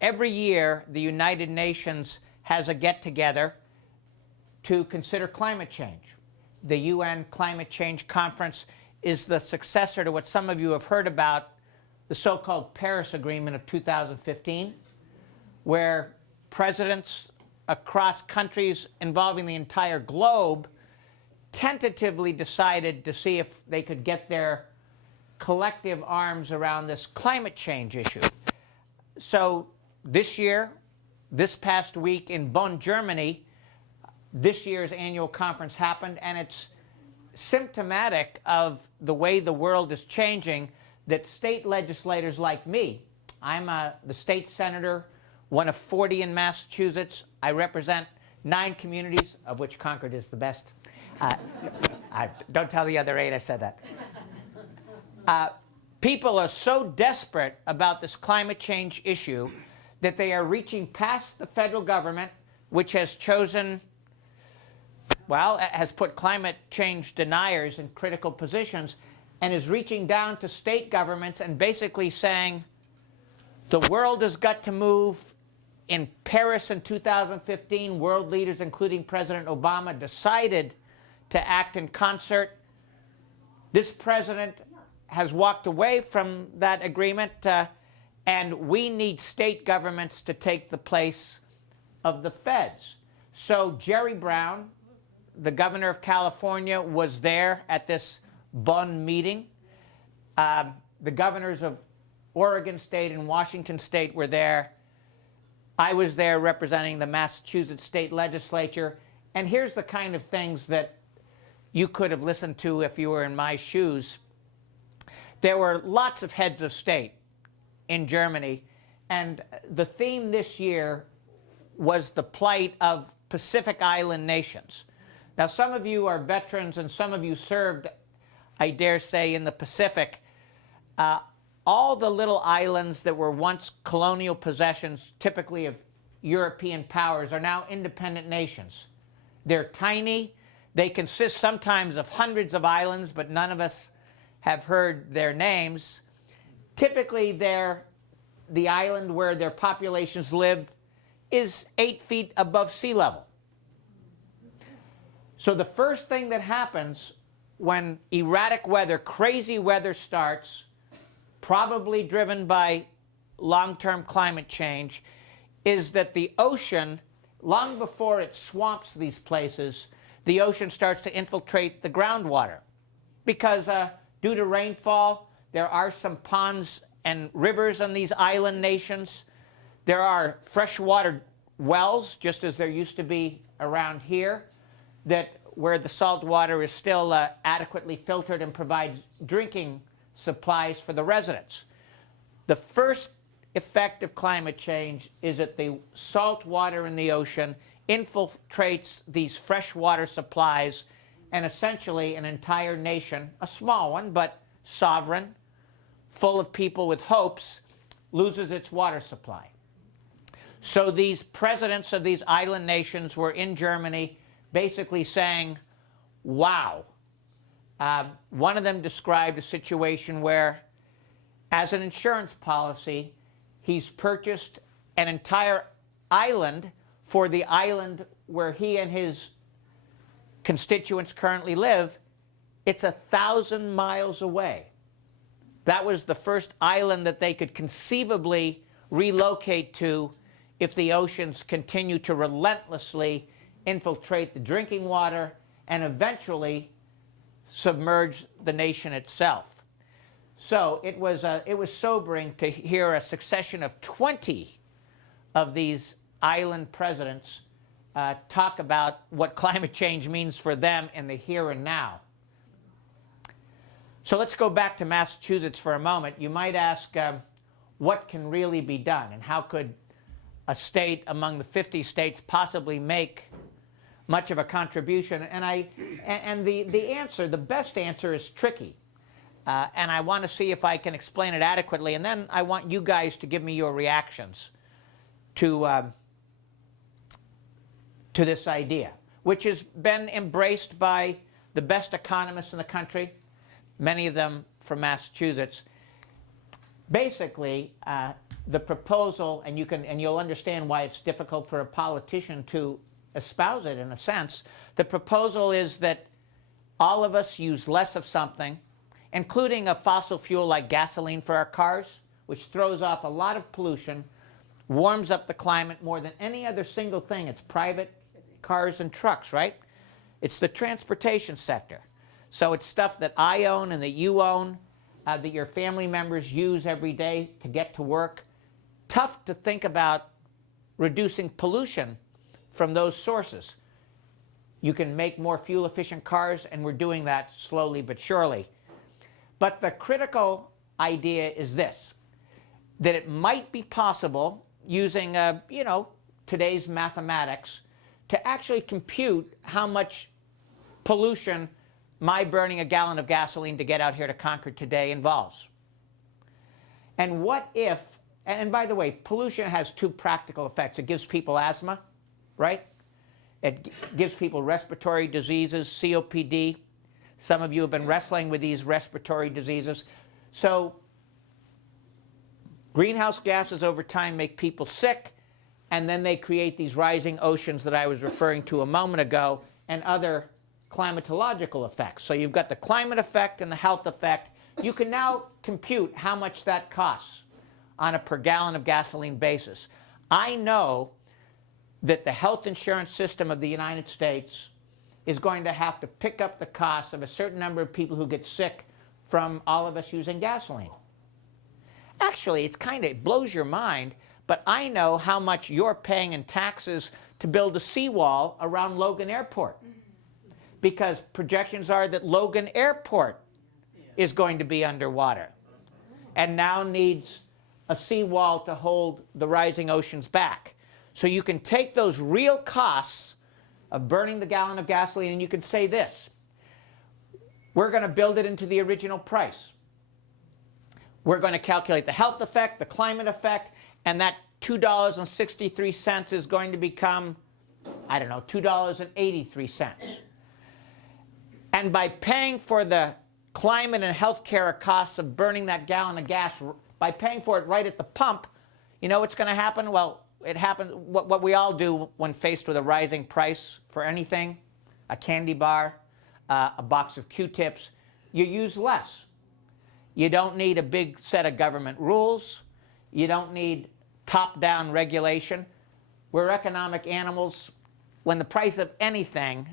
Every year, the United Nations has a get-together to consider climate change. The UN Climate Change Conference is the successor to what some of you have heard about, the so-called Paris Agreement of 2015, where presidents across countries involving the entire globe tentatively decided to see if they could get their collective arms around this climate change issue. So this year, this past week in Bonn, Germany, this year's annual conference happened, and it's symptomatic of the way the world is changing that state legislators like me, I'm the state senator, one of 40 in Massachusetts. I represent 9 communities, of which Concord is the best. Don't tell the other 8 I said that. People are so desperate about this climate change issue that they are reaching past the federal government, which has chosen, well, has put climate change deniers in critical positions, and is reaching down to state governments and basically saying, the world has got to move. In Paris in 2015, world leaders, including President Obama, decided to act in concert. This president has walked away from that agreement, and we need state governments to take the place of the feds. So Jerry Brown, the governor of California, was there at this Bonn meeting. The governors of Oregon State and Washington State were there. I was there representing the Massachusetts State Legislature. And here's the kind of things that you could have listened to if you were in my shoes. There were lots of heads of state in Germany, and the theme this year was the plight of Pacific Island nations. Now, some of you are veterans, and some of you served, I dare say, in the Pacific. All the little islands that were once colonial possessions, typically of European powers, are now independent nations. They're tiny. They consist sometimes of hundreds of islands, but none of us have heard their names. Typically, the island where their populations live is 8 feet above sea level. So the first thing that happens when erratic weather, crazy weather starts, probably driven by long-term climate change, is that the ocean, long before it swamps these places, the ocean starts to infiltrate the groundwater. Because due to rainfall, there are some ponds and rivers on these island nations. There are freshwater wells, just as there used to be around here, where the salt water is still adequately filtered and provides drinking supplies for the residents. The first effect of climate change is that the salt water in the ocean infiltrates these freshwater supplies, and essentially an entire nation, a small one but sovereign, full of people with hopes, loses its water supply. So these presidents of these island nations were in Germany basically saying, wow. One of them described a situation where, as an insurance policy, he's purchased an entire island for the island where he and his constituents currently live. It's 1,000 miles away. That was the first island that they could conceivably relocate to if the oceans continue to relentlessly infiltrate the drinking water and eventually submerge the nation itself. So it was sobering to hear a succession of 20 of these island presidents talk about what climate change means for them in the here and now. So let's go back to Massachusetts for a moment. You might ask, what can really be done, and how could a state among the 50 states possibly make much of a contribution? And the answer, the best answer, is tricky. And I want to see if I can explain it adequately, and then I want you guys to give me your reactions to this idea, which has been embraced by the best economists in the country, many of them from Massachusetts. Basically, the proposal, and you'll understand why it's difficult for a politician to espouse it in a sense. The proposal is that all of us use less of something, including a fossil fuel like gasoline for our cars, which throws off a lot of pollution, warms up the climate more than any other single thing. It's private cars and trucks, right? It's the transportation sector. So it's stuff that I own and that you own, that your family members use every day to get to work. Tough to think about reducing pollution from those sources. You can make more fuel-efficient cars, and we're doing that slowly but surely. But the critical idea is this, that it might be possible using, today's mathematics to actually compute how much pollution my burning a gallon of gasoline to get out here to Concord today involves. And what if, and by the way, pollution has two practical effects. It gives people asthma, right? It gives people respiratory diseases, COPD. Some of you have been wrestling with these respiratory diseases. So greenhouse gases over time make people sick, and then they create these rising oceans that I was referring to a moment ago, and other climatological effects. So you've got the climate effect and the health effect. You can now compute how much that costs on a per gallon of gasoline basis. I know that the health insurance system of the United States is going to have to pick up the cost of a certain number of people who get sick from all of us using gasoline. Actually, it blows your mind, but I know how much you're paying in taxes to build a seawall around Logan Airport, because projections are that Logan Airport is going to be underwater and now needs a seawall to hold the rising oceans back. So you can take those real costs of burning the gallon of gasoline and you can say this: we're going to build it into the original price. We're going to calculate the health effect, the climate effect, and that $2.63 is going to become, I don't know, $2.83. And by paying for the climate and health care costs of burning that gallon of gas, by paying for it right at the pump, you know what's going to happen? Well, it happens, what we all do when faced with a rising price for anything, a candy bar, a box of Q-tips, you use less. You don't need a big set of government rules. You don't need top-down regulation. We're economic animals. When the price of anything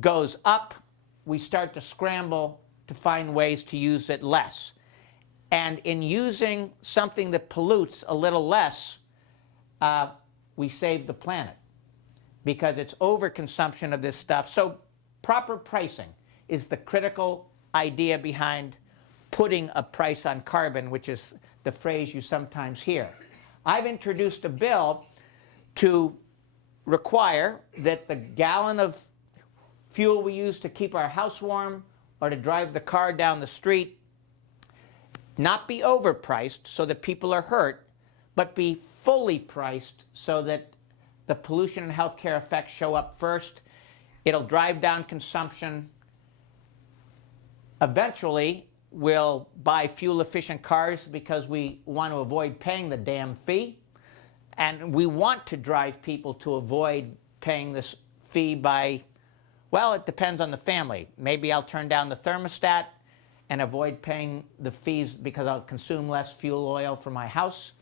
goes up, we start to scramble to find ways to use it less. And in using something that pollutes a little less, we save the planet, because it's overconsumption of this stuff. So proper pricing is the critical idea behind putting a price on carbon, which is the phrase you sometimes hear. I've introduced a bill to require that the gallon of fuel we use to keep our house warm or to drive the car down the street not be overpriced so that people are hurt, but be fully priced so that the pollution and healthcare effects show up first. It'll drive down consumption. Eventually, we'll buy fuel-efficient cars because we want to avoid paying the damn fee. And we want to drive people to avoid paying this fee by, well, it depends on the family. Maybe I'll turn down the thermostat and avoid paying the fees because I'll consume less fuel oil for my house.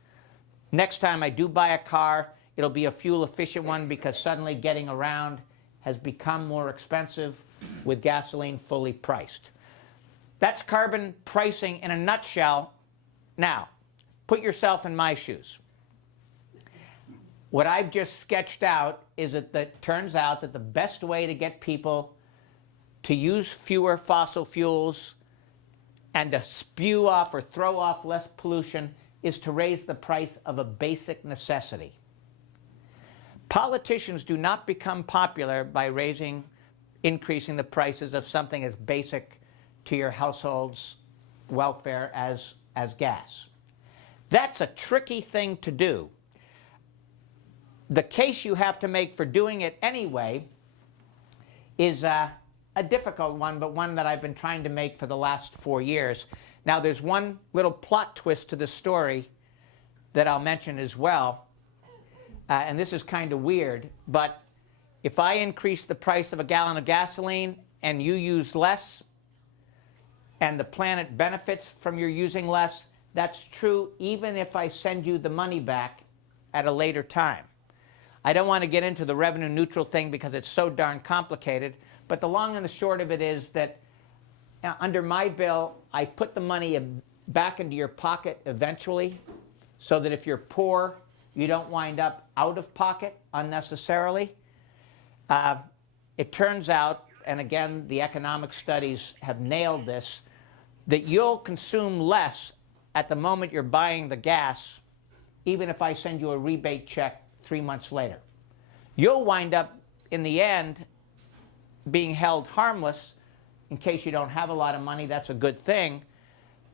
Next time I do buy a car, it'll be a fuel-efficient one because suddenly getting around has become more expensive with gasoline fully priced. That's carbon pricing in a nutshell. Now, put yourself in my shoes. What I've just sketched out is that it turns out that the best way to get people to use fewer fossil fuels and to spew off or throw off less pollution is to raise the price of a basic necessity. Politicians do not become popular by increasing the prices of something as basic to your household's welfare as gas. That's a tricky thing to do. The case you have to make for doing it anyway is a difficult one, but one that I've been trying to make for the last 4 years. Now, there's one little plot twist to the story that I'll mention as well, and this is kind of weird, but if I increase the price of a gallon of gasoline and you use less, and the planet benefits from your using less, that's true even if I send you the money back at a later time. I don't want to get into the revenue neutral thing because it's so darn complicated, but the long and the short of it is that under my bill, I put the money back into your pocket eventually, so that if you're poor, you don't wind up out of pocket unnecessarily. It turns out, and again, the economic studies have nailed this, that you'll consume less at the moment you're buying the gas, even if I send you a rebate check 3 months later. You'll wind up, in the end, being held harmless. In case you don't have a lot of money, that's a good thing.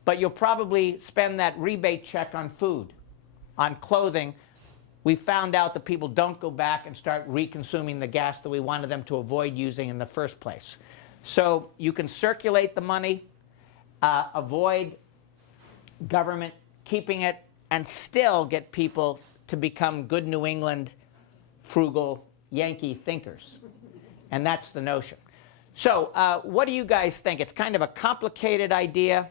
But you'll probably spend that rebate check on food, on clothing. We found out that people don't go back and start reconsuming the gas that we wanted them to avoid using in the first place. So you can circulate the money, avoid government keeping it, and still get people to become good New England, frugal Yankee thinkers. And that's the notion. So what do you guys think? It's kind of a complicated idea,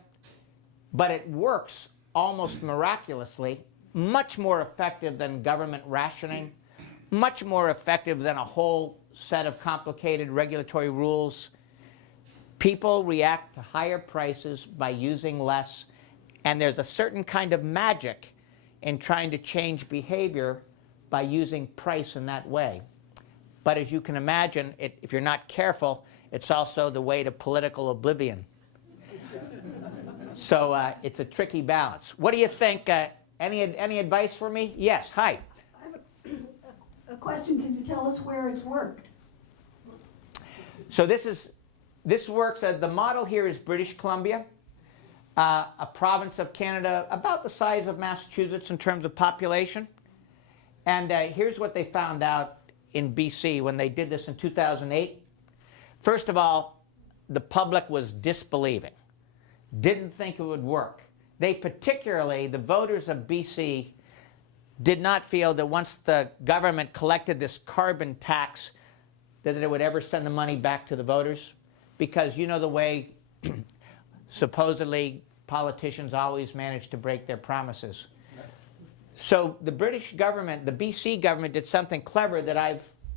but it works almost miraculously, much more effective than government rationing, much more effective than a whole set of complicated regulatory rules. People react to higher prices by using less, and there's a certain kind of magic in trying to change behavior by using price in that way. But as you can imagine, if you're not careful, it's also the way to political oblivion. So it's a tricky balance. What do you think? Any advice for me? Yes, hi. I have a question. Can you tell us where it's worked? So this works. The model here is British Columbia, a province of Canada about the size of Massachusetts in terms of population. And here's what they found out in BC when they did this in 2008. First of all, the public was disbelieving, didn't think it would work. They particularly, the voters of BC, did not feel that once the government collected this carbon tax that it would ever send the money back to the voters, because you know the way supposedly politicians always manage to break their promises. So the British government, the BC government, did something clever that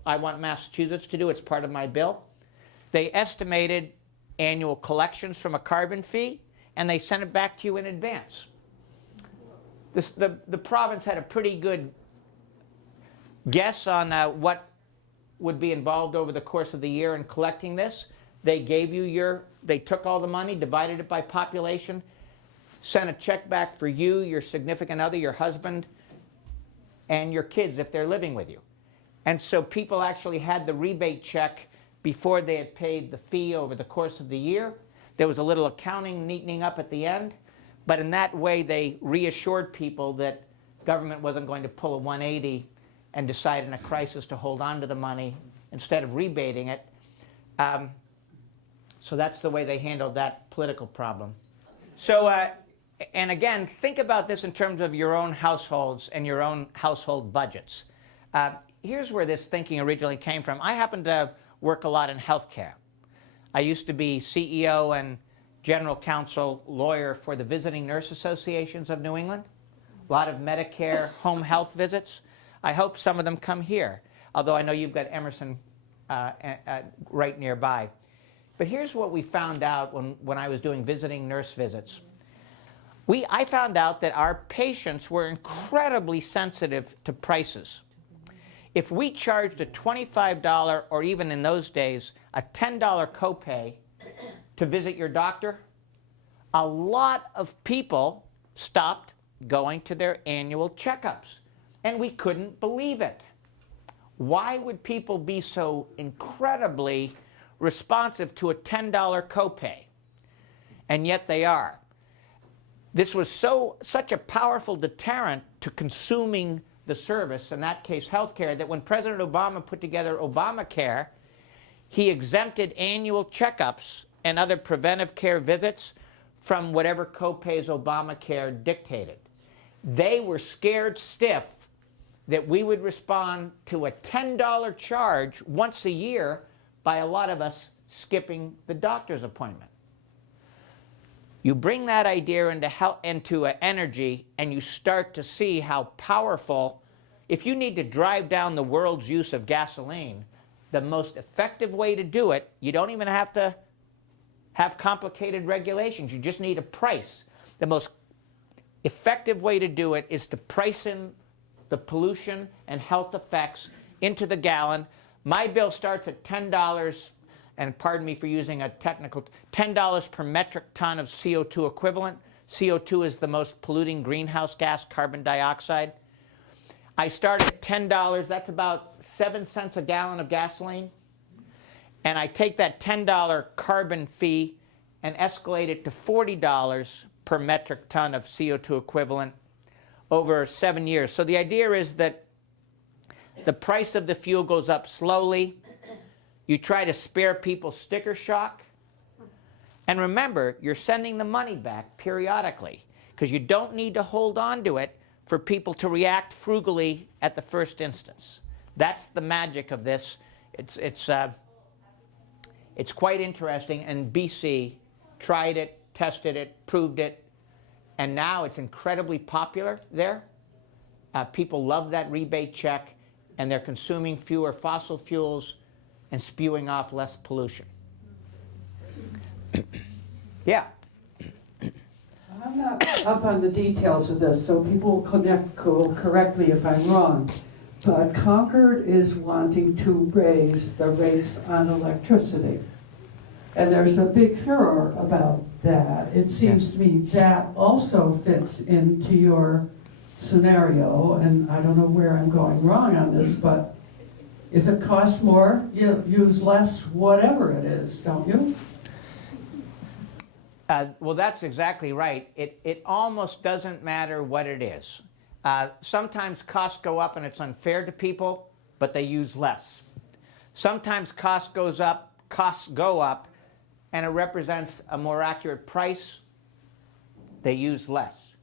I want Massachusetts to do. It's part of my bill. They estimated annual collections from a carbon fee, and they sent it back to you in advance. The province had a pretty good guess on what would be involved over the course of the year in collecting this. They gave you they took all the money, divided it by population, sent a check back for you, your significant other, your husband, and your kids if they're living with you. And so people actually had the rebate check before they had paid the fee over the course of the year. There was a little accounting neatening up at the end, but in that way they reassured people that government wasn't going to pull a 180 and decide in a crisis to hold on to the money instead of rebating it. So that's the way they handled that political problem. So, and again, think about this in terms of your own households and your own household budgets. Here's where this thinking originally came from. I happen to work a lot in healthcare. I used to be CEO and general counsel lawyer for the Visiting Nurse Associations of New England. A lot of Medicare home health visits. I hope some of them come here, although I know you've got Emerson right nearby. But here's what we found out when I was doing visiting nurse visits. I found out that our patients were incredibly sensitive to prices. If we charged a $25 or even in those days a $10 copay to visit your doctor, a lot of people stopped going to their annual checkups. And we couldn't believe it. Why would people be so incredibly responsive to a $10 copay? And yet they are. This was such a powerful deterrent to consuming the service, in that case healthcare, that when President Obama put together Obamacare, he exempted annual checkups and other preventive care visits from whatever copays Obamacare dictated. They were scared stiff that we would respond to a $10 charge once a year by a lot of us skipping the doctor's appointment. You bring that idea into energy, and you start to see how powerful, if you need to drive down the world's use of gasoline, the most effective way to do it, you don't even have to have complicated regulations. You just need a price. The most effective way to do it is to price in the pollution and health effects into the gallon. My bill starts at $10, and pardon me for using a technical, $10 per metric ton of CO2 equivalent. CO2 is the most polluting greenhouse gas, carbon dioxide. I start at $10, that's about 7 cents a gallon of gasoline. And I take that $10 carbon fee and escalate it to $40 per metric ton of CO2 equivalent over 7 years. So the idea is that the price of the fuel goes up slowly. You try to spare people sticker shock. And remember, you're sending the money back periodically, because you don't need to hold on to it for people to react frugally at the first instance. That's the magic of this. It's quite interesting, and BC tried it, tested it, proved it, and now it's incredibly popular there. People love that rebate check, and they're consuming fewer fossil fuels and spewing off less pollution. Yeah. I'm not up on the details of this, so people will correct me if I'm wrong. But Concord is wanting to raise the rates on electricity. And there's a big furor about that. It seems to me that also fits into your scenario, and I don't know where I'm going wrong on this, but if it costs more, you use less whatever it is, don't you? Well, that's exactly right. It almost doesn't matter what it is. Sometimes costs go up and it's unfair to people, but they use less. Sometimes costs go up, and it represents a more accurate price. They use less.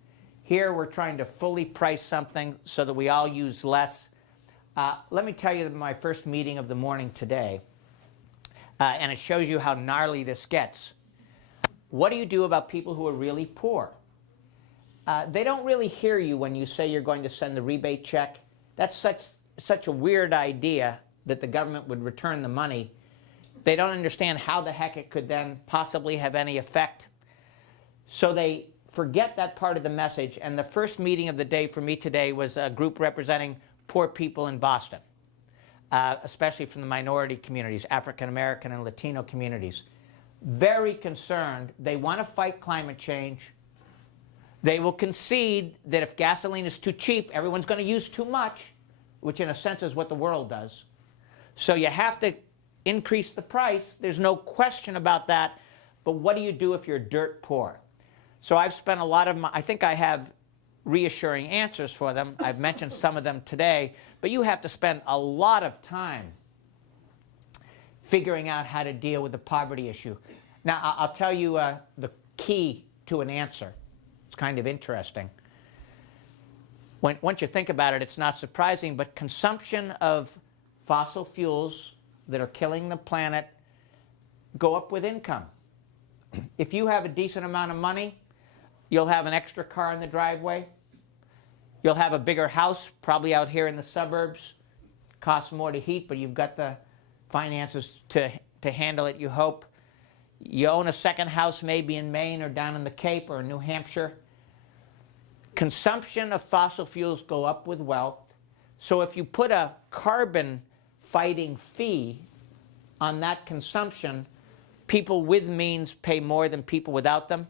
Here we're trying to fully price something so that we all use less. Let me tell you my first meeting of the morning today, and it shows you how gnarly this gets. What do you do about people who are really poor? They don't really hear you when you say you're going to send the rebate check. That's such a weird idea that the government would return the money. They don't understand how the heck it could then possibly have any effect. So they forget that part of the message. And the first meeting of the day for me today was a group representing poor people in Boston, especially from the minority communities, African American and Latino communities. Very concerned. They want to fight climate change. They will concede that if gasoline is too cheap, everyone's going to use too much, which in a sense is what the world does. So you have to increase the price. There's no question about that. But what do you do if you're dirt poor? So I've spent a lot of I think I have reassuring answers for them. I've mentioned some of them today. But you have to spend a lot of time figuring out how to deal with the poverty issue. Now, I'll tell you the key to an answer. It's kind of interesting. Once you think about it, it's not surprising, but consumption of fossil fuels that are killing the planet go up with income. If you have a decent amount of money, you'll have an extra car in the driveway. You'll have a bigger house, probably out here in the suburbs. Costs more to heat, but you've got the finances to handle it, you hope. You own a second house maybe in Maine or down in the Cape or in New Hampshire. Consumption of fossil fuels go up with wealth. So if you put a carbon fighting fee on that consumption, people with means pay more than people without them.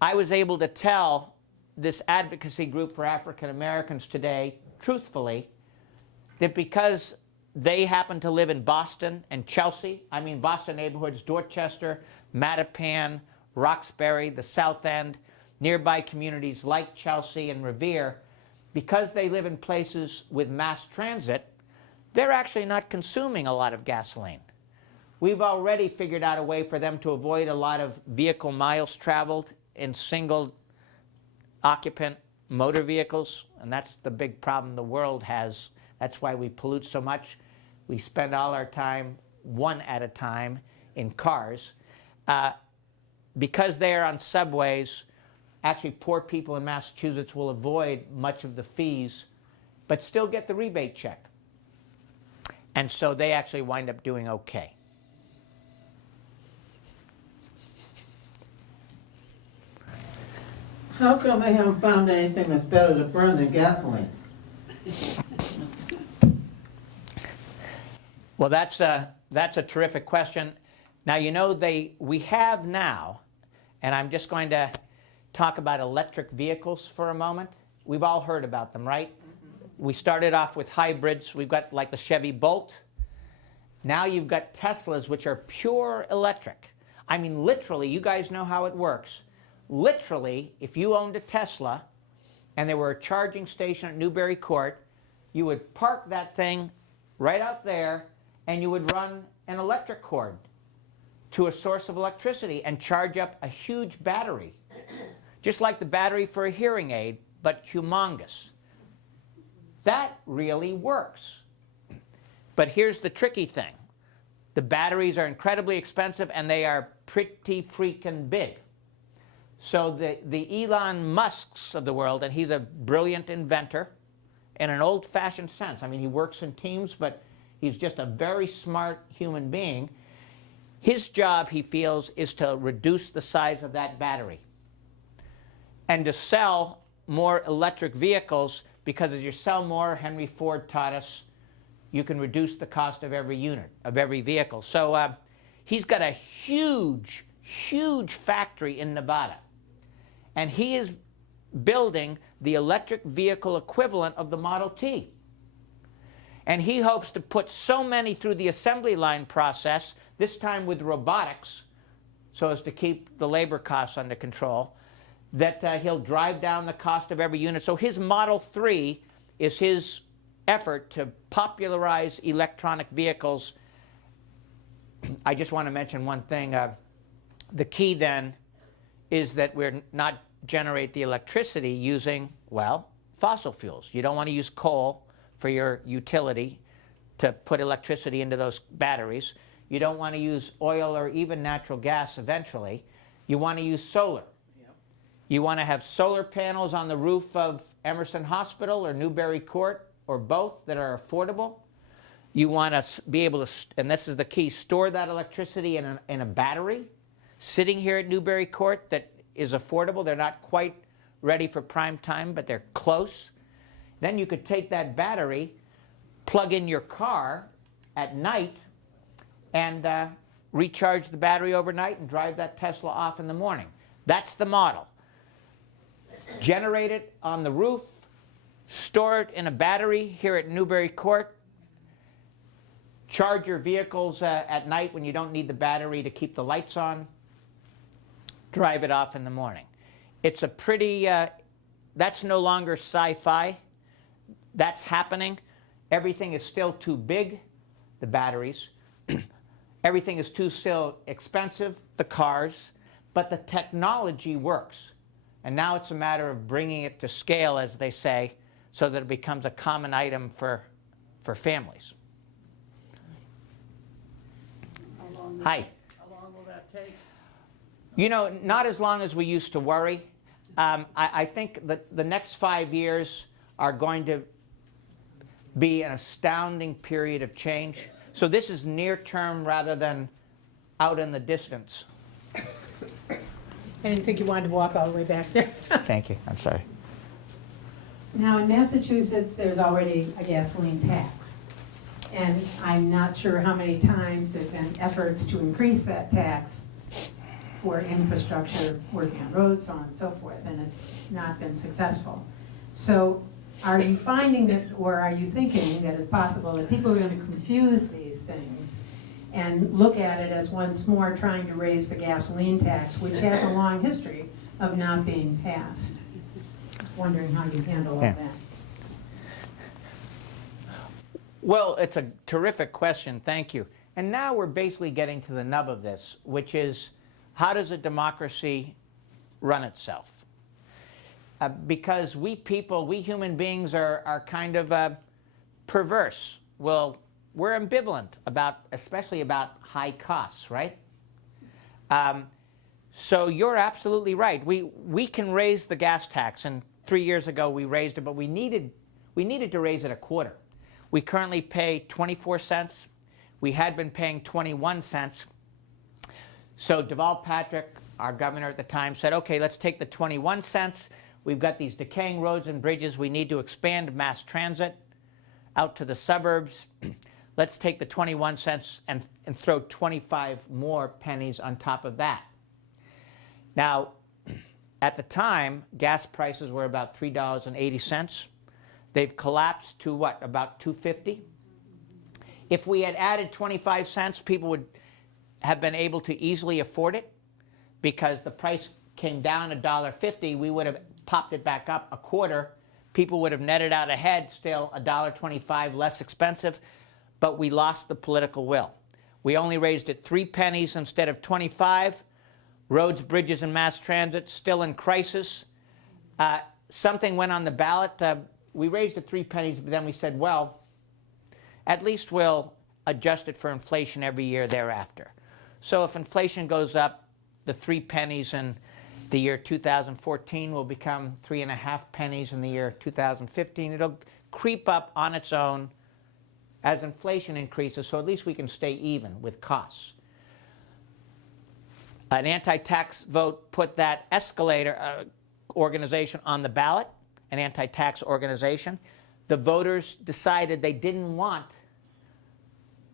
I was able to tell this advocacy group for African Americans today, truthfully, that because they happen to live in Boston and Chelsea, I mean Boston neighborhoods, Dorchester, Mattapan, Roxbury, the South End, nearby communities like Chelsea and Revere, because they live in places with mass transit, they're actually not consuming a lot of gasoline. We've already figured out a way for them to avoid a lot of vehicle miles traveled in single occupant motor vehicles, and that's the big problem the world has. That's why we pollute so much. We spend all our time, one at a time, in cars. Because they are on subways, actually poor people in Massachusetts will avoid much of the fees, but still get the rebate check. And so they actually wind up doing okay. How come they haven't found anything that's better to burn than gasoline? Well, that's a terrific question. Now, you know, we have now, and I'm just going to talk about electric vehicles for a moment. We've all heard about them, right? Mm-hmm. We started off with hybrids. We've got like the Chevy Bolt. Now you've got Teslas, which are pure electric. I mean, literally, you guys know how it works. Literally, if you owned a Tesla and there were a charging station at Newbury Court, you would park that thing right out there and you would run an electric cord to a source of electricity and charge up a huge battery. Just like the battery for a hearing aid, but humongous. That really works. But here's the tricky thing. The batteries are incredibly expensive and they are pretty freaking big. So the Elon Musks of the world, and he's a brilliant inventor in an old-fashioned sense. I mean, he works in teams, but he's just a very smart human being. His job, he feels, is to reduce the size of that battery and to sell more electric vehicles, because as you sell more, Henry Ford taught us, you can reduce the cost of every unit, of every vehicle. So he's got a huge, huge factory in Nevada. And he is building the electric vehicle equivalent of the Model T. And he hopes to put so many through the assembly line process, this time with robotics, so as to keep the labor costs under control, that he'll drive down the cost of every unit. So his Model 3 is his effort to popularize electronic vehicles. I just want to mention one thing. The key then is that we're not generate the electricity using, well, fossil fuels. You don't want to use coal for your utility to put electricity into those batteries. You don't want to use oil or even natural gas eventually. You want to use solar. Yep. You want to have solar panels on the roof of Emerson Hospital or Newbury Court or both that are affordable. You want to be able to, and this is the key, store that electricity in a battery sitting here at Newbury Court that is affordable. They're not quite ready for prime time, but they're close. Then you could take that battery, plug in your car at night, and recharge the battery overnight and drive that Tesla off in the morning. That's the model. Generate it on the roof, store it in a battery here at Newbury Court, charge your vehicles at night when you don't need the battery to keep the lights on, drive it off in the morning. It's a pretty, that's no longer sci-fi. That's happening. Everything is still too big, the batteries. Everything is too still expensive, the cars, but the technology works. And now it's a matter of bringing it to scale, as they say, so that it becomes a common item for families. How long will that take? You know, not as long as we used to worry. I think that the next 5 years are going to be an astounding period of change. So this is near term rather than out in the distance. I didn't think you wanted to walk all the way back there. Thank you. I'm sorry. Now, in Massachusetts, there's already a gasoline tax. And I'm not sure how many times there have been efforts to increase that tax for infrastructure, working on roads, so on and so forth, and it's not been successful. So are you finding that, or are you thinking that it's possible that people are going to confuse these things and look at it as once more trying to raise the gasoline tax, which has a long history of not being passed? Wondering how you handle all that. Well, it's a terrific question. Thank you. And now we're basically getting to the nub of this, which is, how does a democracy run itself? because we people, we human beings are kind of perverse. Well, we're ambivalent about, especially about high costs, right? So you're absolutely right. We can raise the gas tax, and 3 years ago we raised it, but we needed to raise it a quarter. We currently pay 24 cents. We had been paying 21 cents. So Deval Patrick, our governor at the time, said, okay, let's take the 21 cents. We've got these decaying roads and bridges. We need to expand mass transit out to the suburbs. Let's take the 21 cents and throw 25 more pennies on top of that. Now, at the time, gas prices were about $3.80. They've collapsed to what, about $2.50? If we had added 25 cents, people would have been able to easily afford it because the price came down $1.50. We would have popped it back up a quarter. People would have netted out ahead, still $1.25 less expensive, but we lost the political will. We only raised it 3 pennies instead of 25. Roads, bridges, and mass transit still in crisis. Something went on the ballot. We raised it 3 pennies, but then we said, well, at least we'll adjust it for inflation every year thereafter. So if inflation goes up, the 3 pennies in the year 2014 will become 3.5 pennies in the year 2015. It'll creep up on its own as inflation increases, so at least we can stay even with costs. An anti-tax vote put that escalator organization on the ballot, an anti-tax organization. The voters decided they didn't want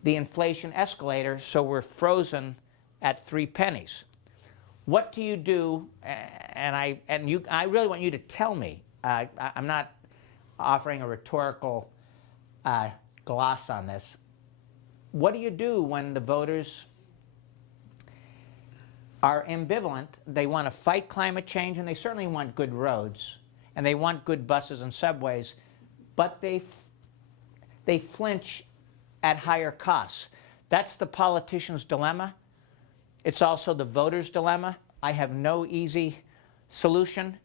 the inflation escalator, so we're frozen at 3 pennies. What do you do? And I really want you to tell me. I'm not offering a rhetorical gloss on this. What do you do when the voters are ambivalent? They want to fight climate change, and they certainly want good roads, and they want good buses and subways, but they flinch at higher costs. That's the politician's dilemma. It's also the voter's dilemma. I have no easy solution.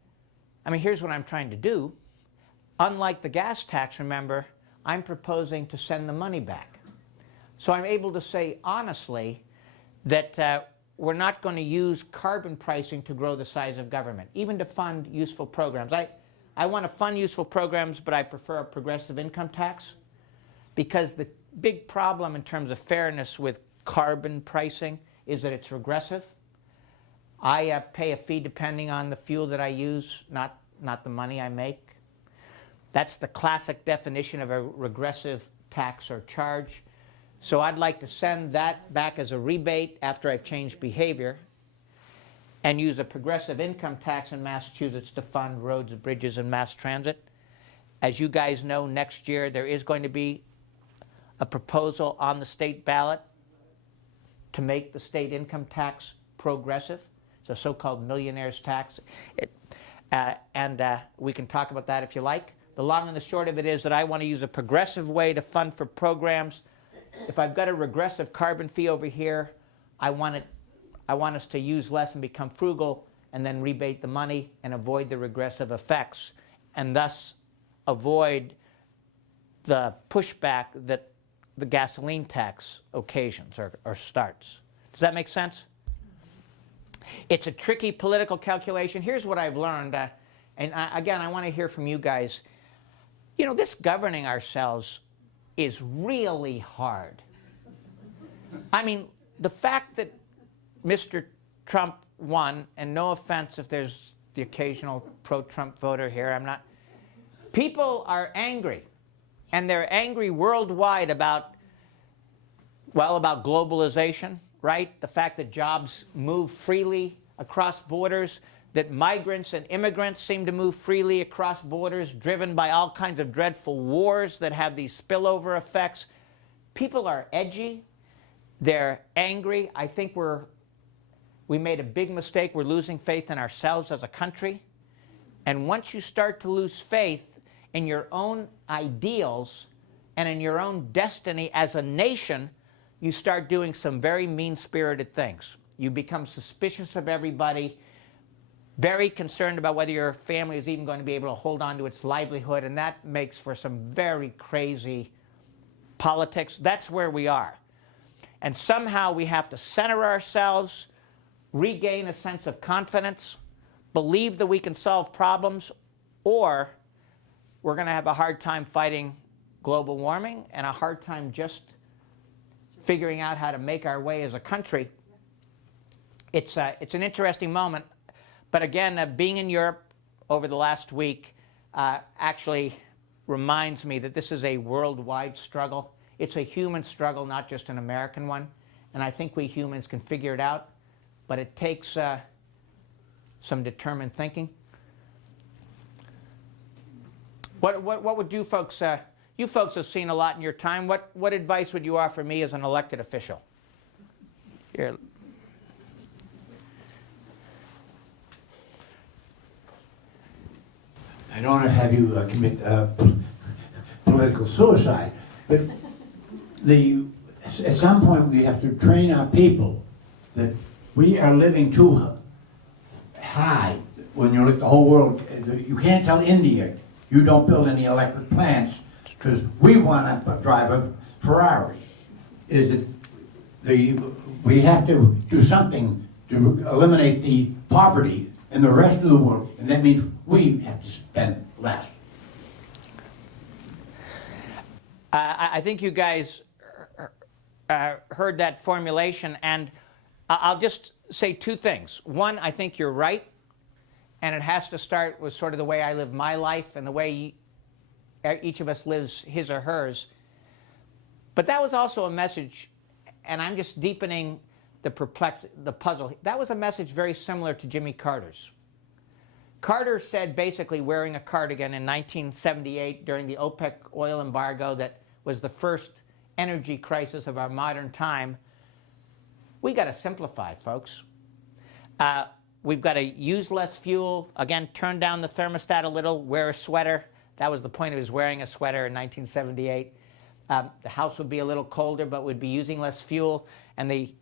I mean, here's what I'm trying to do. Unlike the gas tax, remember, I'm proposing to send the money back. So I'm able to say honestly that we're not going to use carbon pricing to grow the size of government, even to fund useful programs. I want to fund useful programs, but I prefer a progressive income tax, because the big problem in terms of fairness with carbon pricing is that it's regressive. I pay a fee depending on the fuel that I use, not the money I make. That's the classic definition of a regressive tax or charge. So I'd like to send that back as a rebate after I've changed behavior, and use a progressive income tax in Massachusetts to fund roads, bridges, and mass transit. As you guys know, next year there is going to be a proposal on the state ballot to make the state income tax progressive. It's a so-called millionaire's tax. We can talk about that if you like. The long and the short of it is that I want to use a progressive way to fund for programs. If I've got a regressive carbon fee over here, I want us to use less and become frugal, and then rebate the money and avoid the regressive effects, and thus avoid the pushback that the gasoline tax occasions or starts. Does that make sense? It's a tricky political calculation. Here's what I've learned, again, I want to hear from you guys. You know, this governing ourselves is really hard. I mean, the fact that Mr. Trump won, and no offense if there's the occasional pro-Trump voter here, people are angry. And they're angry worldwide about globalization, right? The fact that jobs move freely across borders, that migrants and immigrants seem to move freely across borders, driven by all kinds of dreadful wars that have these spillover effects. People are edgy. They're angry. I think we made a big mistake. We're losing faith in ourselves as a country. And once you start to lose faith in your own ideals and in your own destiny as a nation, you start doing some very mean-spirited things. You become suspicious of everybody. very concerned about whether your family is even going to be able to hold on to its livelihood, and that makes for some very crazy politics. That's where we are. And somehow we have to center ourselves, regain a sense of confidence, believe that we can solve problems, or we're going to have a hard time fighting global warming and a hard time just figuring out how to make our way as a country. It's an interesting moment. But again, being in Europe over the last week actually reminds me that this is a worldwide struggle. It's a human struggle, not just an American one. And I think we humans can figure it out. But it takes some determined thinking. What would you folks have seen a lot in your time. What advice would you offer me as an elected official? Here. I don't want to have you commit political suicide, but at some point we have to train our people that we are living too high. When you look at the whole world, you can't tell India you don't build any electric plants because we want to drive a Ferrari. We have to do something to eliminate the poverty in the rest of the world, and that means we have to spend less. I think you guys heard that formulation, and I'll just say two things. One, I think you're right, and it has to start with sort of the way I live my life and the way each of us lives his or hers. But that was also a message, and I'm just deepening the puzzle. That was a message very similar to Jimmy Carter's. Carter said basically wearing a cardigan in 1978 during the OPEC oil embargo that was the first energy crisis of our modern time. We got to simplify, folks. We've got to use less fuel. Again, turn down the thermostat a little, wear a sweater. That was the point of his wearing a sweater in 1978. The house would be a little colder, but would be using less fuel, and the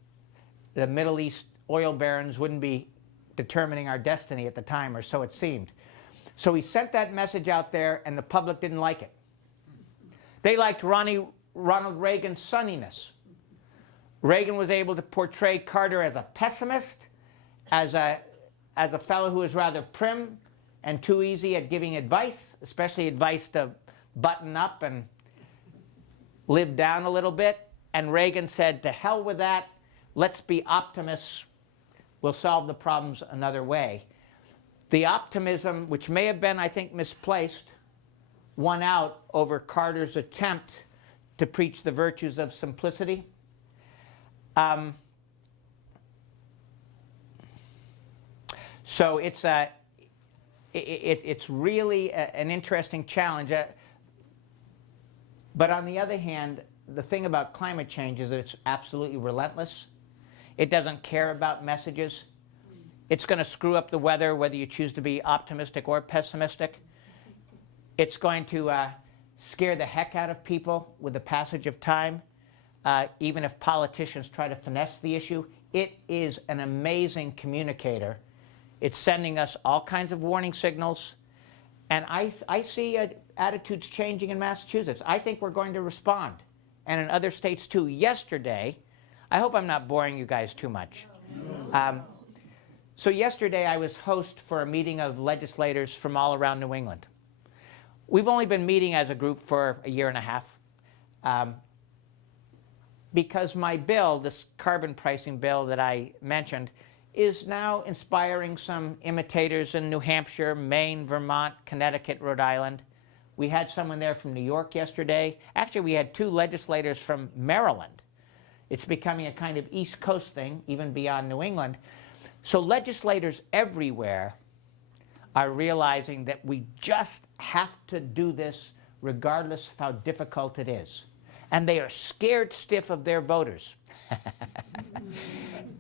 Middle East oil barons wouldn't be determining our destiny at the time, or so it seemed. So he sent that message out there, and the public didn't like it. They liked Ronald Reagan's sunniness. Reagan was able to portray Carter as a pessimist, as a fellow who was rather prim and too easy at giving advice, especially advice to button up and live down a little bit. And Reagan said, to hell with that, let's be optimists. We'll solve the problems another way. The optimism, which may have been, I think, misplaced, won out over Carter's attempt to preach the virtues of simplicity. So it's really an interesting challenge. But on the other hand, the thing about climate change is that it's absolutely relentless. It doesn't care about messages. It's going to screw up the weather, whether you choose to be optimistic or pessimistic. It's going to scare the heck out of people with the passage of time, even if politicians try to finesse the issue. It is an amazing communicator. It's sending us all kinds of warning signals. And I see attitudes changing in Massachusetts. I think we're going to respond. And in other states too. Yesterday, I hope I'm not boring you guys too much. So yesterday I was host for a meeting of legislators from all around New England. We've only been meeting as a group for a year and a half because my bill, this carbon pricing bill that I mentioned, is now inspiring some imitators in New Hampshire, Maine, Vermont, Connecticut, Rhode Island. We had someone there from New York yesterday. Actually, we had 2 legislators from Maryland. It's becoming a kind of East Coast thing, even beyond New England. So legislators everywhere are realizing that we just have to do this regardless of how difficult it is. And they are scared stiff of their voters.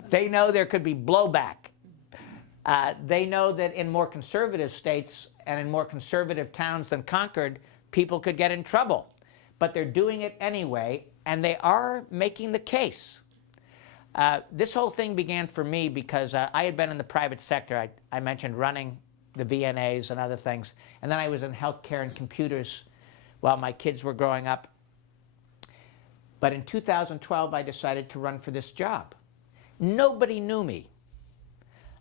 They know there could be blowback. They know that in more conservative states and in more conservative towns than Concord, people could get in trouble. But they're doing it anyway, and they are making the case. This whole thing began for me because I had been in the private sector. I mentioned running the VNAs and other things. And then I was in healthcare and computers while my kids were growing up. But in 2012, I decided to run for this job. Nobody knew me.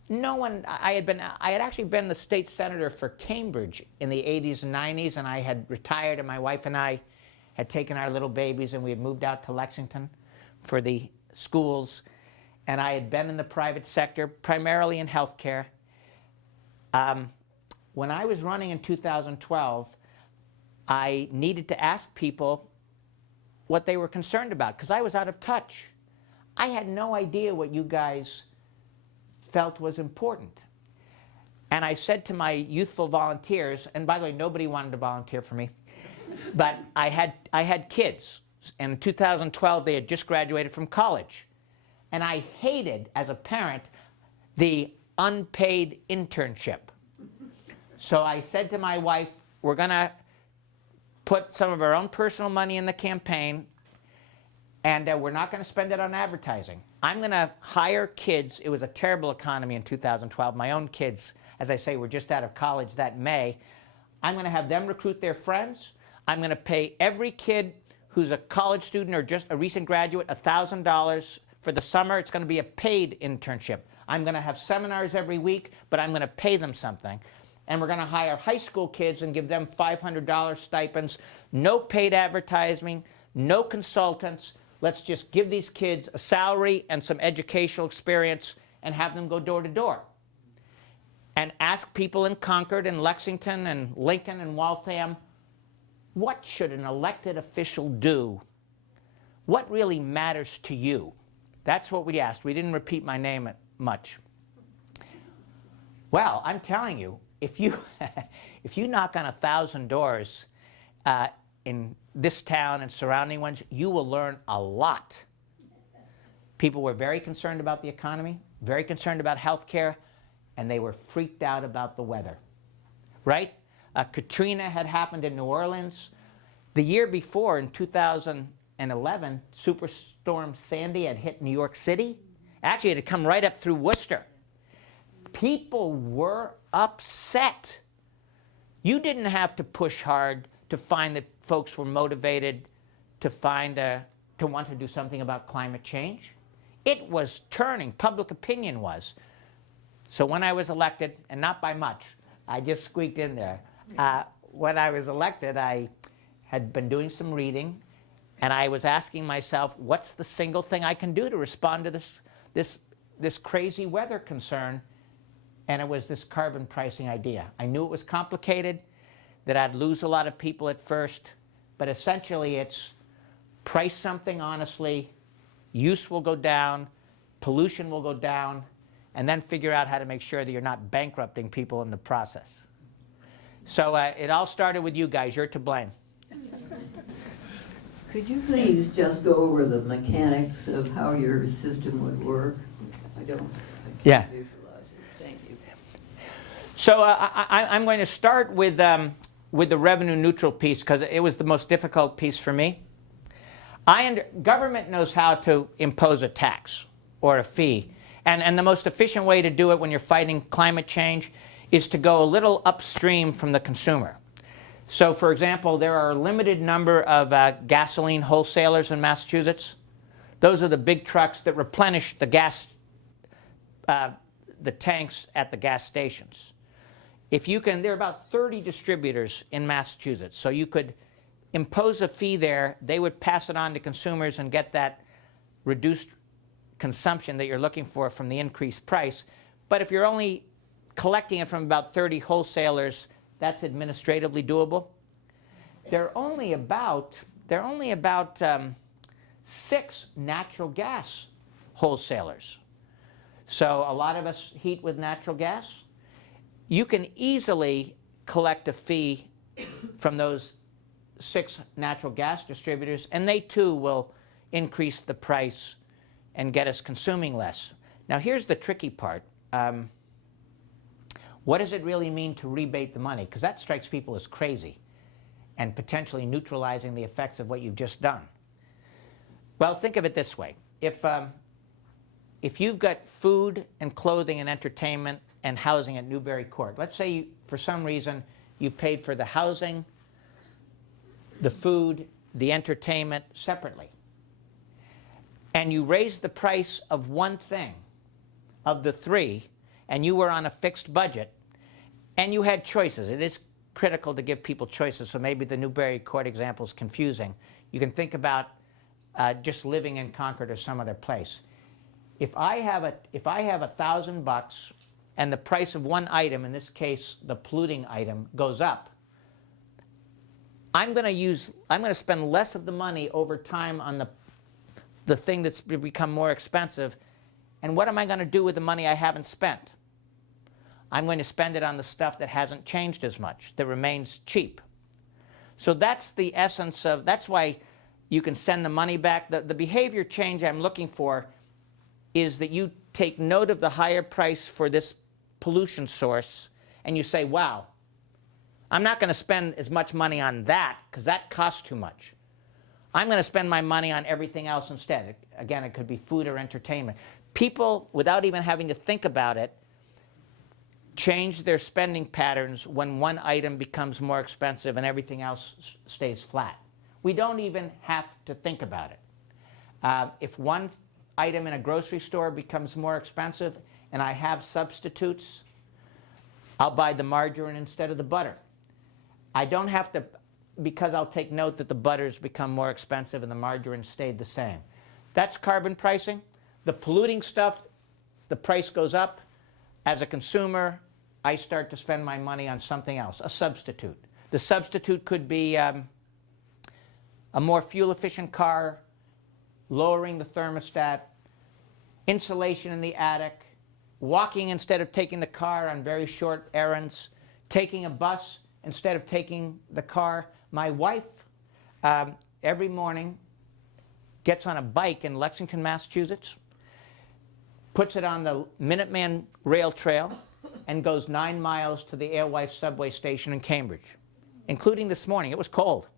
No one, I had actually been the state senator for Cambridge in the 80s and 90s, and I had retired, and my wife and I had taken our little babies, and we had moved out to Lexington for the schools, and I had been in the private sector, primarily in healthcare. When I was running in 2012, I needed to ask people what they were concerned about, because I was out of touch. I had no idea what you guys felt was important. And I said to my youthful volunteers, and by the way, nobody wanted to volunteer for me, but I had kids. And in 2012, they had just graduated from college. And I hated, as a parent, the unpaid internship. So I said to my wife, we're going to put some of our own personal money in the campaign, and we're not going to spend it on advertising. I'm going to hire kids. It was a terrible economy in 2012. My own kids, as I say, were just out of college that May. I'm going to have them recruit their friends. I'm going to pay every kid who's a college student or just a recent graduate $1,000 for the summer. It's going to be a paid internship. I'm going to have seminars every week, but I'm going to pay them something. And we're going to hire high school kids and give them $500 stipends. No paid advertising, no consultants. Let's just give these kids a salary and some educational experience and have them go door to door. And ask people in Concord and Lexington and Lincoln and Waltham, what should an elected official do? What really matters to you? That's what we asked. We didn't repeat my name much. Well, I'm telling you, if you, if you knock on 1,000 doors in this town and surrounding ones, you will learn a lot. People were very concerned about the economy, very concerned about health care, and they were freaked out about the weather, right? Katrina had happened in New Orleans. The year before, in 2011, Superstorm Sandy had hit New York City. Actually, it had come right up through Worcester. People were upset. You didn't have to push hard to find that folks were motivated to want to do something about climate change. It was turning, public opinion was. So when I was elected, and not by much, I just squeaked in there. When I was elected, I had been doing some reading, and I was asking myself, what's the single thing I can do to respond to this crazy weather concern? And it was this carbon pricing idea. I knew it was complicated, that I'd lose a lot of people at first, but essentially it's price something honestly, use will go down, pollution will go down, and then figure out how to make sure that you're not bankrupting people in the process. So it all started with you guys. You're to blame. Could you please just go over the mechanics of how your system would work? I can't Yeah. visualize it. Thank you. So I'm going to start with the revenue neutral piece because it was the most difficult piece for me. Government knows how to impose a tax or a fee. And the most efficient way to do it when you're fighting climate change is to go a little upstream from the consumer. So, for example, there are a limited number of gasoline wholesalers in Massachusetts. Those are the big trucks that replenish the gas, the tanks at the gas stations. If you can, there are about 30 distributors in Massachusetts. So you could impose a fee there. They would pass it on to consumers and get that reduced consumption that you're looking for from the increased price. But if you're only collecting it from about 30 wholesalers, that's administratively doable. There are only about 6 natural gas wholesalers. So a lot of us heat with natural gas. You can easily collect a fee from those 6 natural gas distributors, and they too will increase the price and get us consuming less. Now here's the tricky part. What does it really mean to rebate the money? Because that strikes people as crazy and potentially neutralizing the effects of what you've just done. Well, think of it this way. If if you've got food and clothing and entertainment and housing at Newbury Court, let's say for some reason you paid for the housing, the food, the entertainment separately, and you raised the price of one thing of the three, and you were on a fixed budget, and you had choices. It is critical to give people choices, so maybe the Newbury Court example is confusing. You can think about just living in Concord or some other place. If I have $1,000 and the price of one item, in this case the polluting item, goes up, I'm going to spend less of the money over time on the thing that's become more expensive. And what am I going to do with the money I haven't spent? I'm going to spend it on the stuff that hasn't changed as much, that remains cheap. So that's the essence of, that's why you can send the money back. The behavior change I'm looking for is that you take note of the higher price for this pollution source and you say, wow, I'm not going to spend as much money on that because that costs too much. I'm going to spend my money on everything else instead. Again, it could be food or entertainment. People, without even having to think about it, change their spending patterns when one item becomes more expensive and everything else stays flat. We don't even have to think about it. If one item in a grocery store becomes more expensive and I have substitutes, I'll buy the margarine instead of the butter. I don't have to, because I'll take note that the butter's become more expensive and the margarine stayed the same. That's carbon pricing. The polluting stuff, the price goes up. As a consumer, I start to spend my money on something else, a substitute. The substitute could be a more fuel-efficient car, lowering the thermostat, insulation in the attic, walking instead of taking the car on very short errands, taking a bus instead of taking the car. My wife, every morning, gets on a bike in Lexington, Massachusetts, puts it on the Minuteman rail trail, and goes 9 miles to the Alewife subway station in Cambridge, including this morning. It was cold.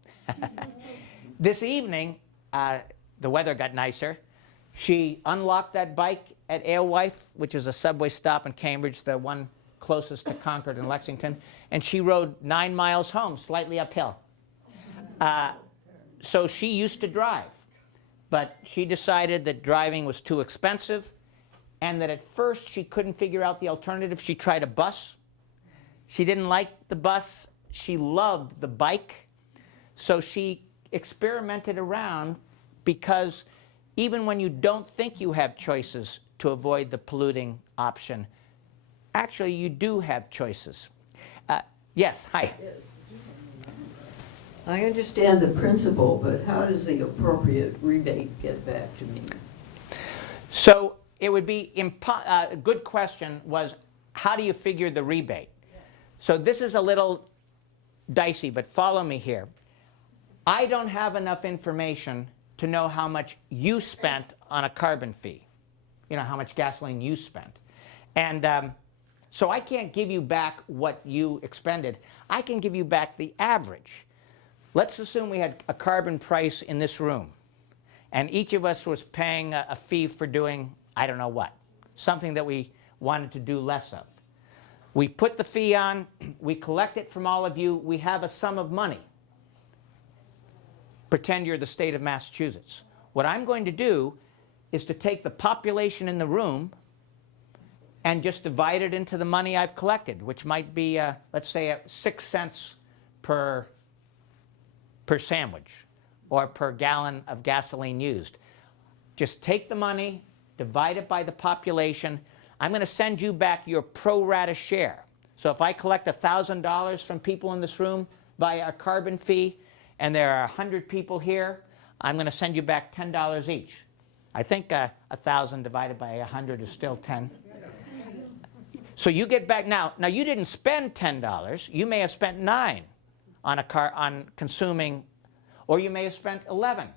This evening, the weather got nicer. She unlocked that bike at Alewife, which is a subway stop in Cambridge, the one closest to Concord and Lexington, and she rode 9 miles home, slightly uphill. So she used to drive, but she decided that driving was too expensive, and that at first she couldn't figure out the alternative. She tried a bus. She didn't like the bus. She loved the bike. So she experimented around, because even when you don't think you have choices to avoid the polluting option, actually you do have choices. Yes, hi. I understand the principle, but how does the appropriate rebate get back to me? So it would be, a good question was, how do you figure the rebate? So this is a little dicey, but follow me here. I don't have enough information to know how much you spent on a carbon fee, you know, how much gasoline you spent. And so I can't give you back what you expended. I can give you back the average. Let's assume we had a carbon price in this room, and each of us was paying a fee for doing, I don't know what, something that we wanted to do less of. We put the fee on, we collect it from all of you, we have a sum of money. Pretend you're the state of Massachusetts. What I'm going to do is to take the population in the room and just divide it into the money I've collected, which might be, let's say, 6 cents per sandwich or per gallon of gasoline used. Just take the money, divide it by the population. I'm going to send you back your pro rata share. So if I collect $1,000 from people in this room via a carbon fee, and there are 100 people here, I'm going to send you back $10 each. I think 1,000 divided by 100 is still 10. So you get back now you didn't spend $10. You may have spent 9 on consuming, or you may have spent 11.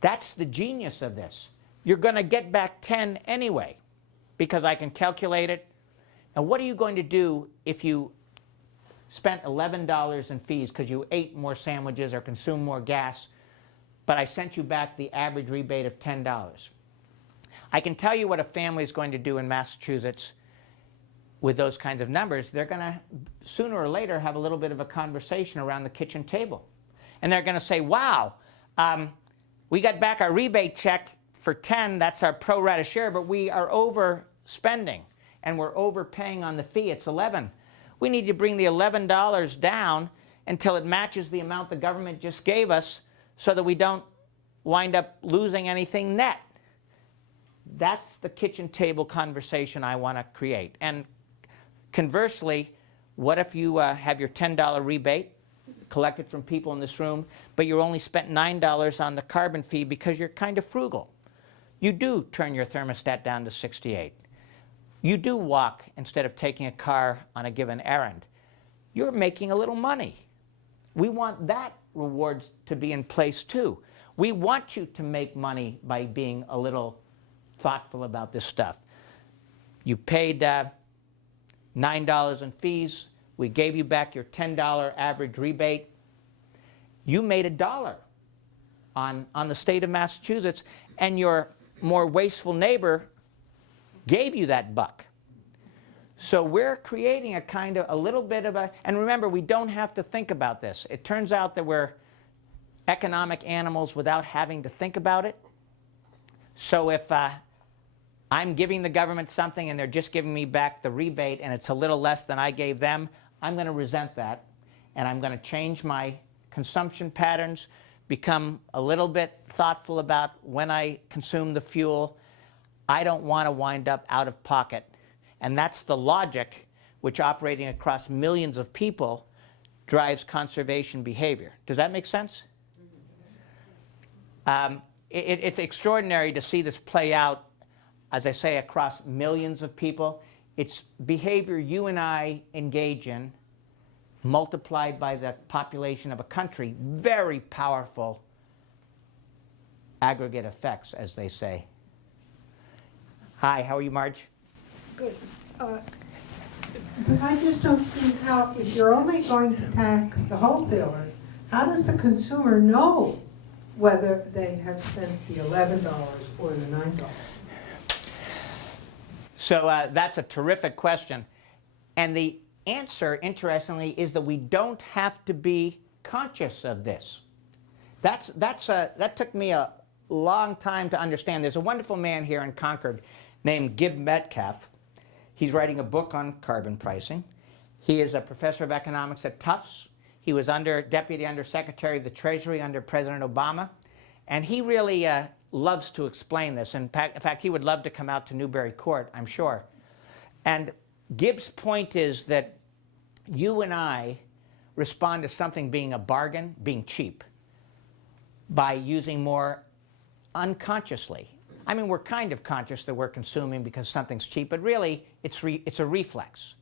That's the genius of this. You're going to get back 10 anyway, because I can calculate it. Now what are you going to do if you spent $11 in fees because you ate more sandwiches or consumed more gas, but I sent you back the average rebate of $10? I can tell you what a family is going to do in Massachusetts with those kinds of numbers. They're going to, sooner or later, have a little bit of a conversation around the kitchen table. And they're going to say, wow, we got back our rebate check for 10, that's our pro rata share, but we are overspending, and we're overpaying on the fee, it's 11. We need to bring the $11 down until it matches the amount the government just gave us so that we don't wind up losing anything net. That's the kitchen table conversation I want to create. And conversely, what if you have your $10 rebate collected from people in this room, but you only spent $9 on the carbon fee because you're kind of frugal? You do turn your thermostat down to 68. You do walk instead of taking a car on a given errand. You're making a little money. We want that reward to be in place too. We want you to make money by being a little thoughtful about this stuff. You paid $9 in fees. We gave you back your $10 average rebate. You made $1 on the state of Massachusetts, and your more wasteful neighbor gave you that buck. So we're creating a kind of a little bit of a, and remember, we don't have to think about this. It turns out that we're economic animals without having to think about it. So if I'm giving the government something and they're just giving me back the rebate and it's a little less than I gave them, I'm going to resent that, and I'm going to change my consumption patterns, become a little bit thoughtful about when I consume the fuel. I don't want to wind up out of pocket. And that's the logic which, operating across millions of people, drives conservation behavior. Does that make sense? It's extraordinary to see this play out, as I say, across millions of people. It's behavior you and I engage in, multiplied by the population of a country. Very powerful aggregate effects, as they say. Hi, how are you, Marge? Good. But I just don't see how, if you're only going to tax the wholesalers, how does the consumer know whether they have spent the $11 or the $9? So that's a terrific question. And the answer, interestingly, is that we don't have to be conscious of this. That took me a long time to understand. There's a wonderful man here in Concord named Gib Metcalf. He's writing a book on carbon pricing. He is a professor of economics at Tufts. He was Deputy Undersecretary of the Treasury under President Obama. And he really loves to explain this. In fact, he would love to come out to Newbury Court, I'm sure. And Gibbs' point is that you and I respond to something being a bargain, being cheap, by using more unconsciously. I mean, we're kind of conscious that we're consuming because something's cheap, but really, it's a reflex.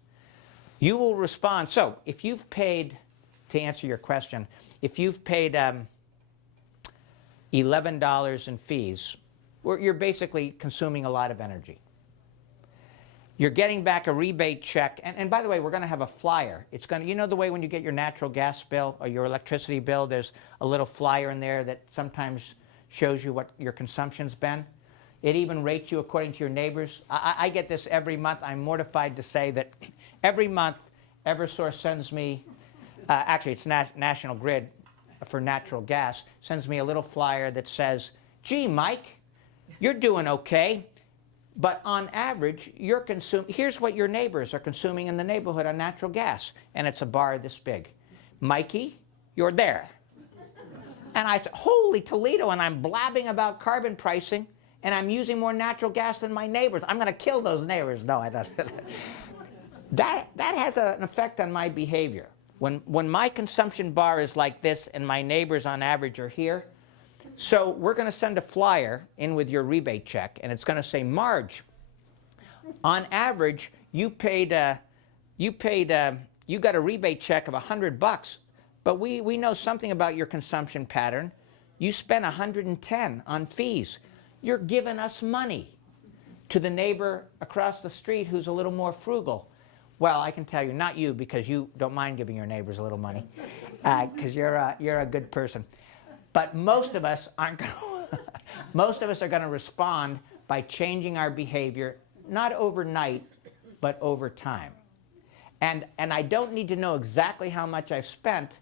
You will respond. So if you've paid, to answer your question, if you've paid $11 in fees, you're basically consuming a lot of energy. You're getting back a rebate check, and by the way, we're going to have a flyer. It's going to, you know the way when you get your natural gas bill or your electricity bill, there's a little flyer in there that sometimes shows you what your consumption's been. It even rates you according to your neighbors. I get this every month. I'm mortified to say that every month, Eversource sends me, actually it's National Grid for natural gas, sends me a little flyer that says, gee, Mike, you're doing okay, but on average, here's what your neighbors are consuming in the neighborhood on natural gas. And it's a bar this big. Mikey, you're there. And I said, holy Toledo, and I'm blabbing about carbon pricing, and I'm using more natural gas than my neighbors. I'm going to kill those neighbors. No, I don't. That has an effect on my behavior. When my consumption bar is like this and my neighbors on average are here, so we're going to send a flyer in with your rebate check, and it's going to say, Marge, on average, you got a rebate check of $100, but we know something about your consumption pattern. You spent $110 on fees. You're giving us money. To the neighbor across the street who's a little more frugal, well, I can tell you, not you, because you don't mind giving your neighbors a little money, because you're a good person. But most of us aren't going. Most of us are going to respond by changing our behavior, not overnight, but over time. And I don't need to know exactly how much I've spent.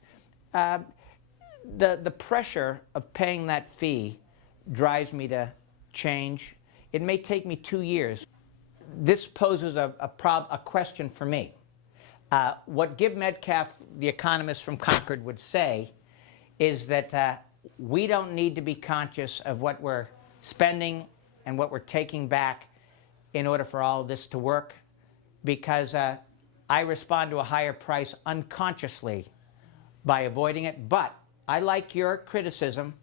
The pressure of paying that fee drives me to change. It may take me 2 years. This poses a question for me. What Gib Metcalf, the economist from Concord, would say is that we don't need to be conscious of what we're spending and what we're taking back in order for all of this to work, because I respond to a higher price unconsciously by avoiding it. But I like your criticism.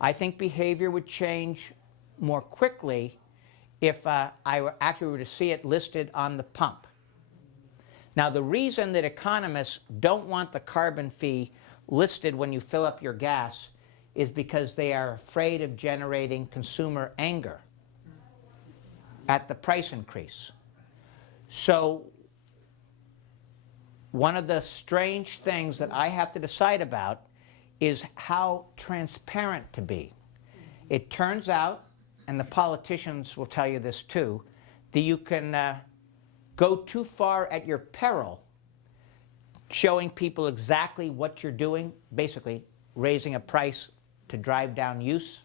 I think behavior would change more quickly if I were actually to see it listed on the pump. Now, the reason that economists don't want the carbon fee listed when you fill up your gas is because they are afraid of generating consumer anger at the price increase. So one of the strange things that I have to decide about is how transparent to be. It turns out, and the politicians will tell you this too, that you can go too far at your peril, showing people exactly what you're doing, basically raising a price to drive down use.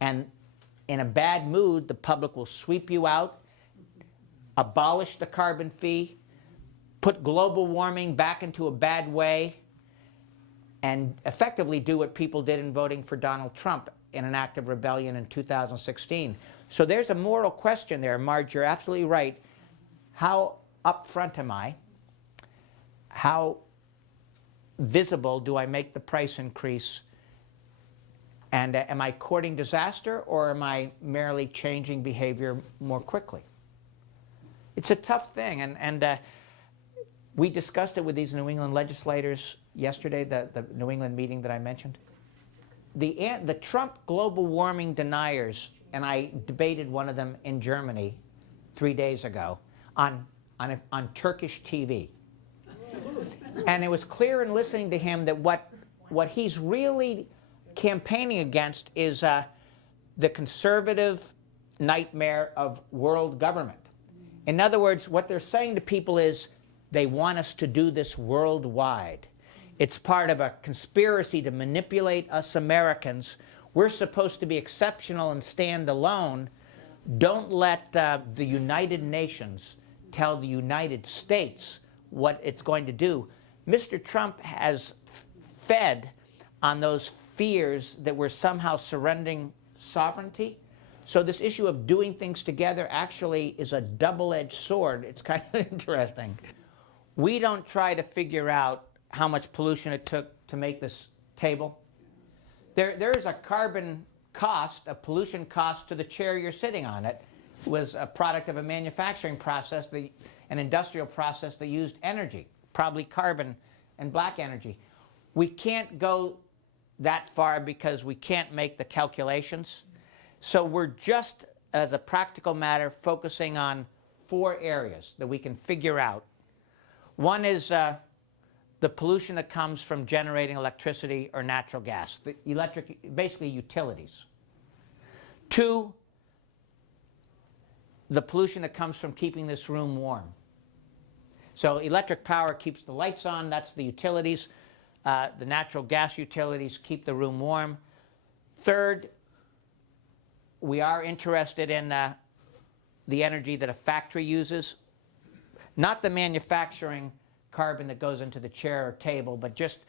And in a bad mood, the public will sweep you out, abolish the carbon fee, put global warming back into a bad way, and effectively do what people did in voting for Donald Trump in an act of rebellion in 2016. So there's a moral question there, Marge, you're absolutely right. How upfront am I? How visible do I make the price increase? And am I courting disaster, or am I merely changing behavior more quickly? It's a tough thing, and we discussed it with these New England legislators yesterday, the New England meeting that I mentioned. The Trump global warming deniers, and I debated one of them in Germany 3 days ago on Turkish TV. And it was clear in listening to him that what he's really campaigning against is the conservative nightmare of world government. In other words, what they're saying to people is they want us to do this worldwide. It's part of a conspiracy to manipulate us Americans. We're supposed to be exceptional and stand alone. Don't let the United Nations tell the United States what it's going to do. Mr. Trump has fed on those fears that we're somehow surrendering sovereignty. So this issue of doing things together actually is a double-edged sword. It's kind of interesting. We don't try to figure out how much pollution it took to make this table. There is a carbon cost, a pollution cost to the chair you're sitting on. It was a product of a manufacturing process, an industrial process that used energy, probably carbon and black energy. We can't go that far because we can't make the calculations. So we're just, as a practical matter, focusing on 4 areas that we can figure out. One is the pollution that comes from generating electricity or natural gas, the electric, basically utilities. 2, the pollution that comes from keeping this room warm. So electric power keeps the lights on, that's the utilities. The natural gas utilities keep the room warm. 3rd, we are interested in the energy that a factory uses. Not the manufacturing carbon that goes into the chair or table, but just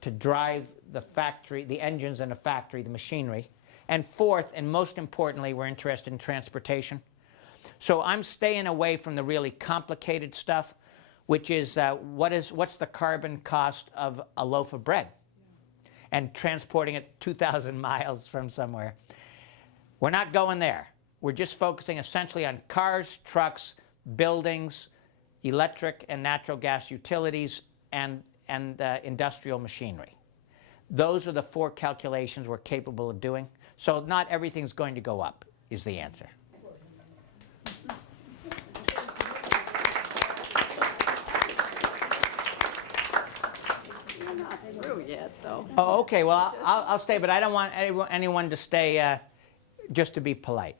to drive the factory, the engines in a factory, the machinery. And 4th, and most importantly, we're interested in transportation. So I'm staying away from the really complicated stuff, which is what's the carbon cost of a loaf of bread and transporting it 2,000 miles from somewhere. We're not going there. We're just focusing essentially on cars, trucks, buildings, electric and natural gas utilities, and industrial machinery. Those are the 4 calculations we're capable of doing. So not everything's going to go up, is the answer. You're not through yet, though. Oh, okay. Well, I'll stay, but I don't want anyone to stay just to be polite.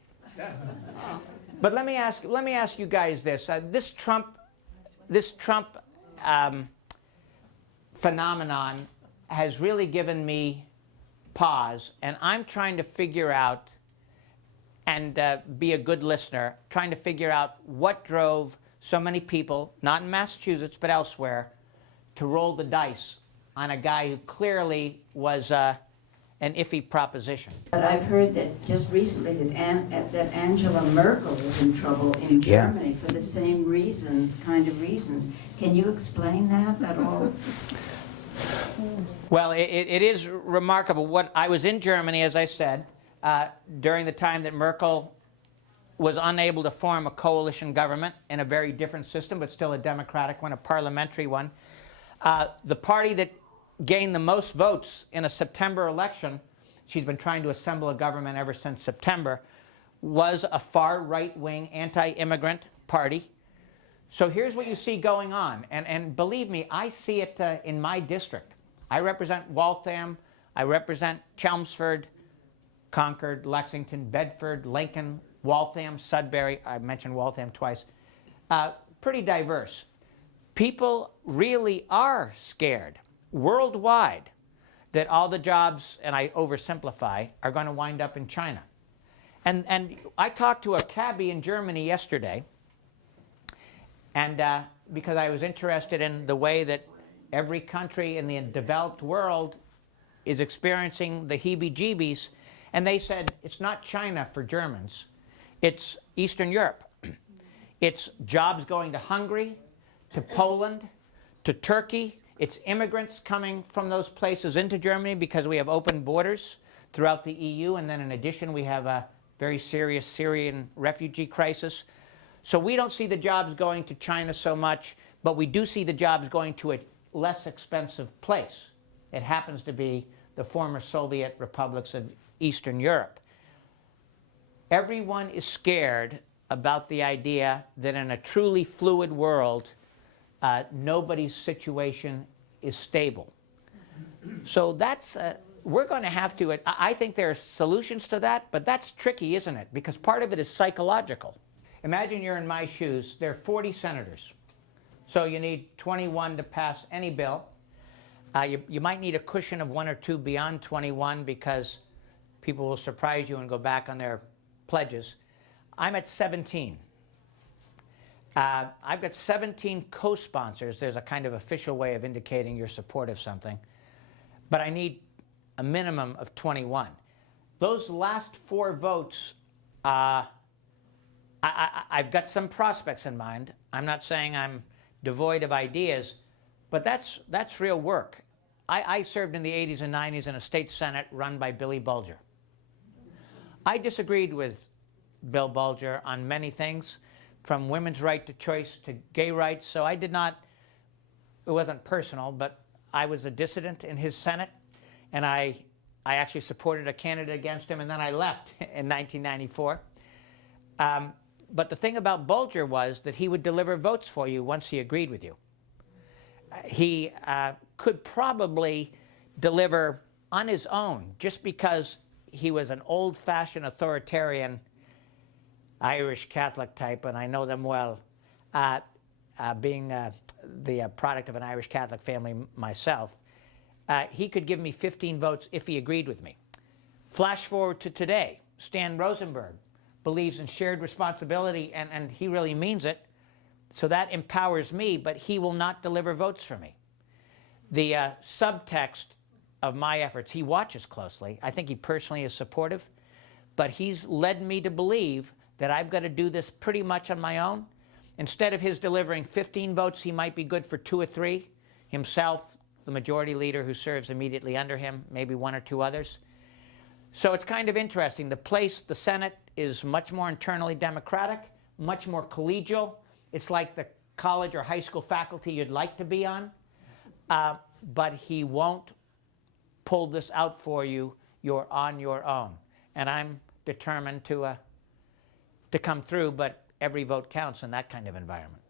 But let me ask you guys this: this Trump phenomenon has really given me pause, and I'm trying to figure out and be a good listener, trying to figure out what drove so many people, not in Massachusetts but elsewhere, to roll the dice on a guy who clearly was an iffy proposition. But I've heard that just recently that Angela Merkel is in trouble in Germany for the same reasons, reasons. Can you explain that at all? Well, it is remarkable. I was in Germany, as I said, during the time that Merkel was unable to form a coalition government in a very different system, but still a democratic one, a parliamentary one. The party that gained the most votes in a September election, she's been trying to assemble a government ever since September, was a far right-wing anti-immigrant party. So here's what you see going on, and believe me, I see it in my district. I represent Waltham, I represent Chelmsford, Concord, Lexington, Bedford, Lincoln, Waltham, Sudbury. I mentioned Waltham twice. Pretty diverse. People really are scared worldwide that all the jobs, and I oversimplify, are going to wind up in China. And I talked to a cabbie in Germany yesterday, and because I was interested in the way that every country in the developed world is experiencing the heebie-jeebies, and they said it's not China for Germans, it's Eastern Europe. It's jobs going to Hungary, to Poland, to Turkey. It's immigrants coming from those places into Germany because we have open borders throughout the EU, and then in addition we have a very serious Syrian refugee crisis. So we don't see the jobs going to China so much, but we do see the jobs going to a less expensive place. It happens to be the former Soviet republics of Eastern Europe. Everyone is scared about the idea that in a truly fluid world, nobody's situation is stable. So that's, we're going to have to, I think there are solutions to that, but that's tricky, isn't it? Because part of it is psychological. Imagine you're in my shoes. There are 40 senators. So you need 21 to pass any bill. You might need a cushion of 1 or 2 beyond 21 because people will surprise you and go back on their pledges. I'm at 17. I've got 17 co-sponsors. There's a kind of official way of indicating your support of something. But I need a minimum of 21. Those last 4 votes, I've got some prospects in mind. I'm not saying I'm devoid of ideas, but that's real work. I served in the 80s and 90s in a state senate run by Billy Bulger. I disagreed with Bill Bulger on many things, from women's right to choice to gay rights, so I did not, it wasn't personal, but I was a dissident in his Senate, and I actually supported a candidate against him, and then I left in 1994. But the thing about Bulger was that he would deliver votes for you once he agreed with you. He could probably deliver on his own, just because he was an old-fashioned authoritarian Irish Catholic type, and I know them well, being the product of an Irish Catholic family myself. He could give me 15 votes if he agreed with me. Flash forward to today. Stan Rosenberg believes in shared responsibility, and he really means it. So that empowers me, but he will not deliver votes for me. The subtext of my efforts, he watches closely. I think he personally is supportive, but he's led me to believe that I've got to do this pretty much on my own. Instead of his delivering 15 votes, he might be good for 2 or 3. Himself, the majority leader who serves immediately under him, maybe 1 or 2 others. So it's kind of interesting. The Senate is much more internally democratic, much more collegial. It's like the college or high school faculty you'd like to be on. But he won't pull this out for you. You're on your own. And I'm determined to come through, but every vote counts in that kind of environment.